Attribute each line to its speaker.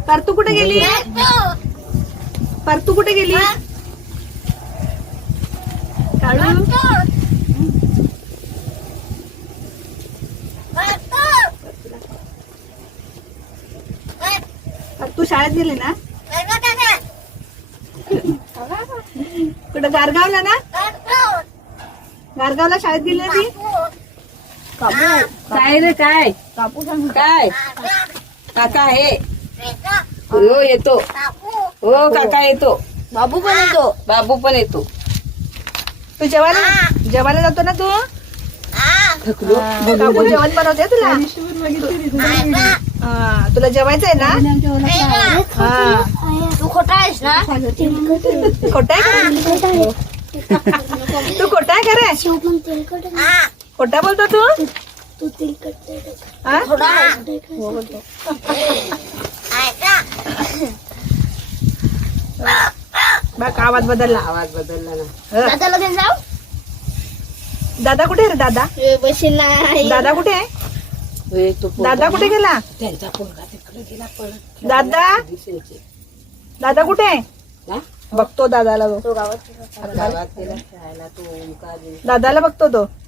Speaker 1: परतू कुठे गेली? परतू कुठे गेली? काढू परतू शाळेत गेली ना? कुठं गारगावला ना? गारगावला शाळेत गेली ना ती?
Speaker 2: काय रे काय
Speaker 1: कापू सांग
Speaker 2: काय काका आहे हो येतो हो काका येतो
Speaker 1: बाबू पण येतो.
Speaker 2: बाबू पण येतो
Speaker 1: तू जेवायला जातो ना तू?
Speaker 2: थकलो
Speaker 1: काकू जेवण बनवते तुला? तुला जेवायचंय ना?
Speaker 3: तू खोटा आहेस ना?
Speaker 1: खोटा आहे? तू खोटा आहे खरे? खोटा बोलतो तू? हा? बघ आवाज बदलला.
Speaker 2: ना
Speaker 3: दादाला घेऊन जाऊ.
Speaker 1: दादा कुठे आहे रे? दादा
Speaker 3: बशील नाही.
Speaker 1: दादा कुठे आहे? दादा कुठे गेला?
Speaker 2: त्यांचा पोरगा तिकडे गेला पळत
Speaker 1: दादा कुठे आहे?
Speaker 2: हा?
Speaker 1: बघतो दादाला तो.
Speaker 3: तो गावात
Speaker 2: गावात गेला खेळायला तो ओंकार
Speaker 1: दादाला बघतो तो.